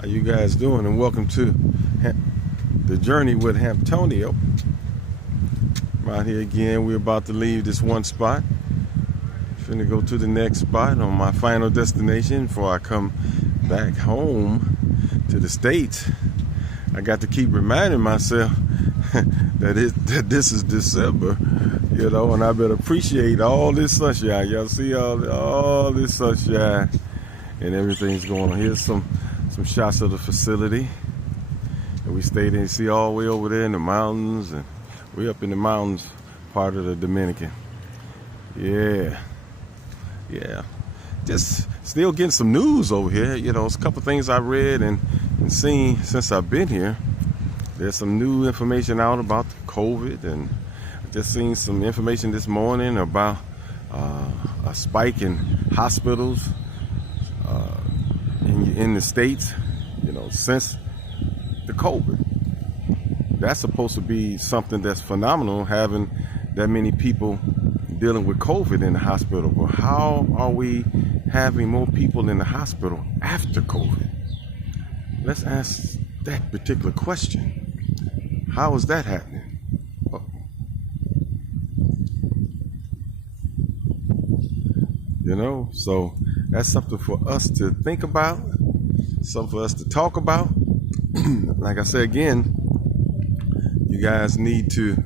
How you guys doing? And welcome to the journey with Hamptonio. I'm out here again. We're about to leave this one spot. Finna go to the next spot on my final destination before I come back home to the States. I got to keep reminding myself that this is December, and I better appreciate all this sunshine. Y'all see all this sunshine and everything's going on. Here's some shots of the facility. And we stayed in, see all the way over there in the mountains, and we up in the mountains part of the Dominican. Yeah. Just still getting some news over here. It's a couple things I read and seen since I've been here. There's some new information out about COVID, and I just seen some information this morning about a spike in hospitals in the States, since the COVID. That's supposed to be something that's phenomenal, having that many people dealing with COVID in the hospital. But how are we having more people in the hospital after COVID? Let's ask that particular question. How is that happening? So that's something for us to think about, something for us to talk about. Like I said again, you guys need to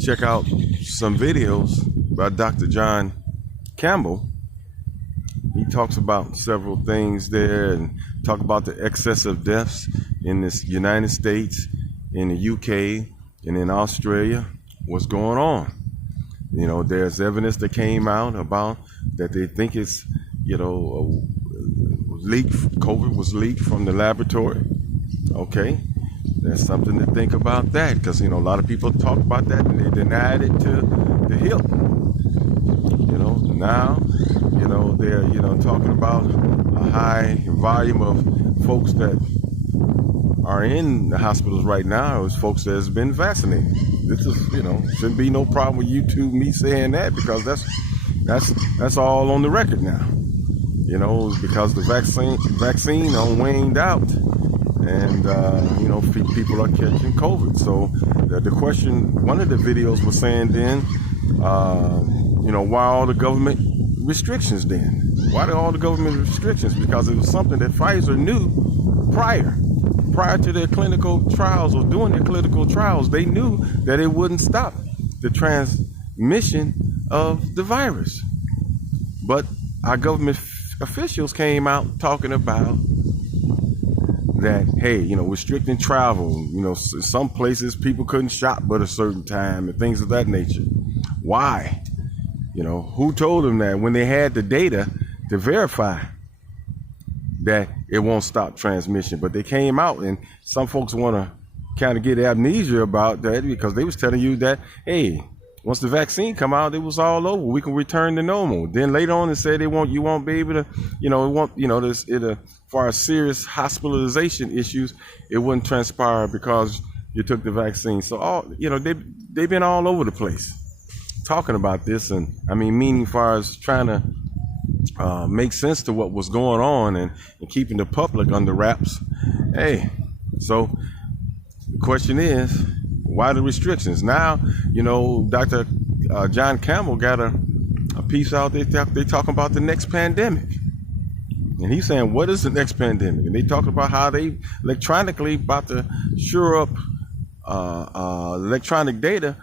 check out some videos by Dr. John Campbell. He talks about several things there and talk about the excessive deaths in this United States, in the UK, and in Australia. What's going on? There's evidence that came out about that they think it's, leaked. COVID was leaked from the laboratory. Okay, there's something to think about that, because a lot of people talk about that and they denied it to the hilt. Now they're talking about a high volume of folks that are in the hospitals right now is folks that has been vaccinated. This is shouldn't be no problem with YouTube me saying that, because that's all on the record now. Because the vaccine waned out, and people are catching COVID. So the question, one of the videos was saying then, why all the government restrictions then? Why all the government restrictions? Because it was something that Pfizer knew prior to their clinical trials, or doing their clinical trials. They knew that it wouldn't stop the transmission of the virus. But our government officials came out talking about that, hey, restricting travel. Some places people couldn't shop but a certain time and things of that nature. Why? Who told them that when they had the data to verify that it won't stop transmission? But they came out, and some folks want to kind of get amnesia about that, because they was telling you that, hey, once the vaccine come out, it was all over. We can return to normal. Then later on, it said you won't be able to, as far as serious hospitalization issues, it wouldn't transpire because you took the vaccine. So they've been all over the place talking about this, and meaning as far as trying to make sense to what was going on and keeping the public under wraps. Hey, so the question is, why the restrictions? Now, Dr. John Campbell got a piece out. They talking about the next pandemic. And he's saying, what is the next pandemic? And they talk about how they electronically about to shore up electronic data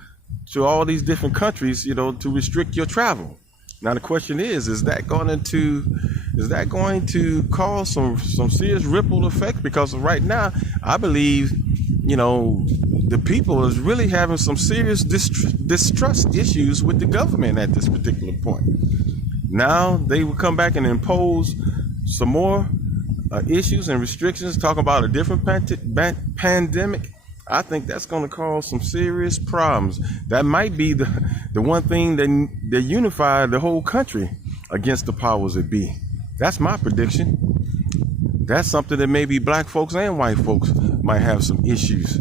to all these different countries, to restrict your travel. Now the question is that going to cause some serious ripple effect? Because right now, I believe, the people is really having some serious distrust issues with the government at this particular point. Now they will come back and impose some more issues and restrictions, talk about a different pandemic. I think that's going to cause some serious problems. That might be the one thing that unified the whole country against the powers that be. That's my prediction. That's something that maybe black folks and white folks might have some issues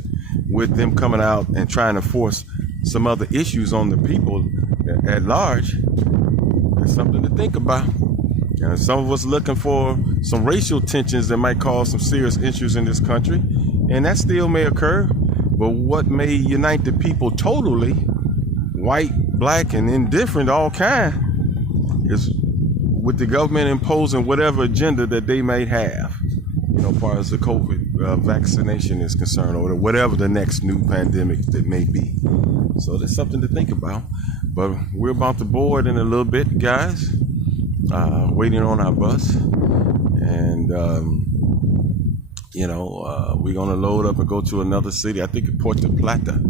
with, them coming out and trying to force some other issues on the people at large. It's something to think about. And some of us looking for some racial tensions that might cause some serious issues in this country. And that still may occur. But what may unite the people totally, white, black, and indifferent, all kind, is with the government imposing whatever agenda that they may have, as far as the COVID vaccination is concerned, or whatever the next new pandemic that may be. So there's something to think about. But we're about to board in a little bit, guys. Waiting on our bus. And, we're going to load up and go to another city. I think Puerto Plata.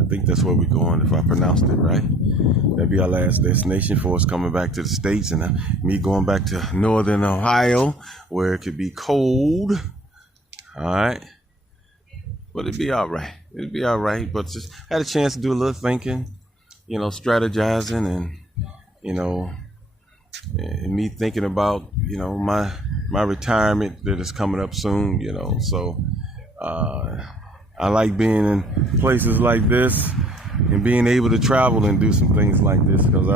I think that's where we're going, if I pronounced it right. That'll be our last destination for us coming back to the States, and me going back to northern Ohio, where it could be cold. All right. But it'd be all right. It'd be all right. But just had a chance to do a little thinking, strategizing, and, and me thinking about, my retirement that is coming up soon, So I like being in places like this and being able to travel and do some things like this, because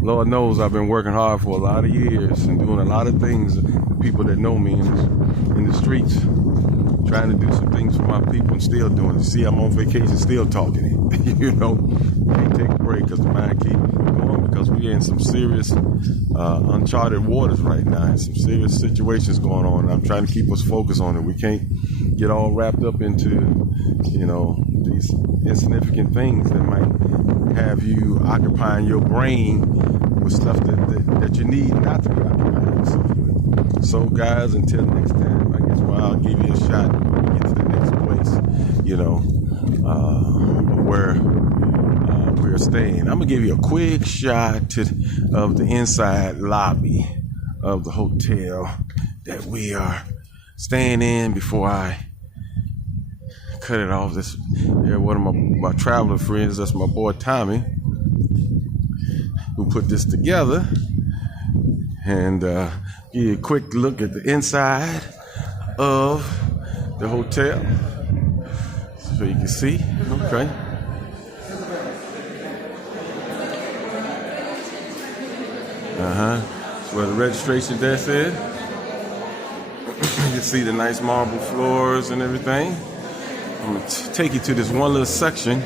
Lord knows I've been working hard for a lot of years and doing a lot of things. The people that know me in the streets, trying to do some things for my people and still doing it. See, I'm on vacation, still talking it. Can't take a break because the mind keep going, because we're in some serious uncharted waters right now, and some serious situations going on. I'm trying to keep us focused on it. We can't get all wrapped up into, these insignificant things that might have you occupying your brain with stuff that you need not to be occupying yourself with. So, guys, until next time, I guess I'll give you a shot when we get to the next place, where we're staying. I'm going to give you a quick shot of the inside lobby of the hotel that we are staying in before I cut it off. This one of my traveler friends, that's my boy Tommy, who put this together, and give you a quick look at the inside of the hotel so you can see. Okay. That's where the registration desk is. You can see the nice marble floors and everything. I'm going to take you to this one little section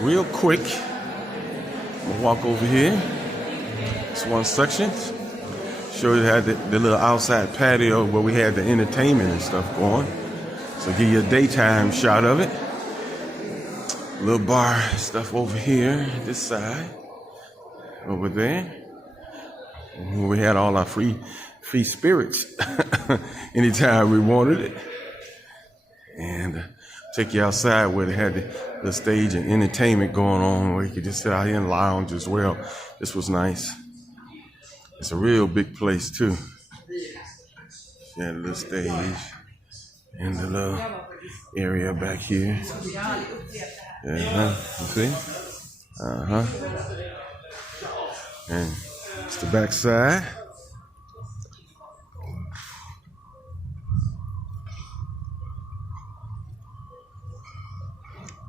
real quick. I'm going to walk over here. This one section. Show you how the little outside patio where we had the entertainment and stuff going. So give you a daytime shot of it. Little bar stuff over here, this side. Over there. We had all our free spirits anytime we wanted it. And take you outside where they had the stage and entertainment going on, where you could just sit out here and lounge as well. This was nice. It's a real big place too. Yeah, the little stage and the little area back here. You see? And it's the back side.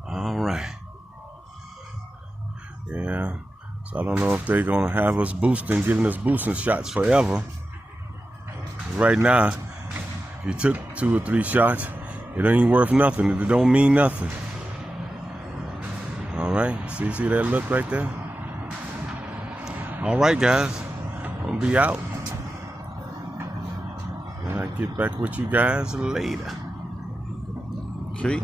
All right. Yeah. So I don't know if they're going to have us giving us boosting shots forever. Right now, if you took 2 or 3 shots, it ain't worth nothing. It don't mean nothing. All right. See that look right there? All right, guys. I'm going to be out. And I'll get back with you guys later. Okay?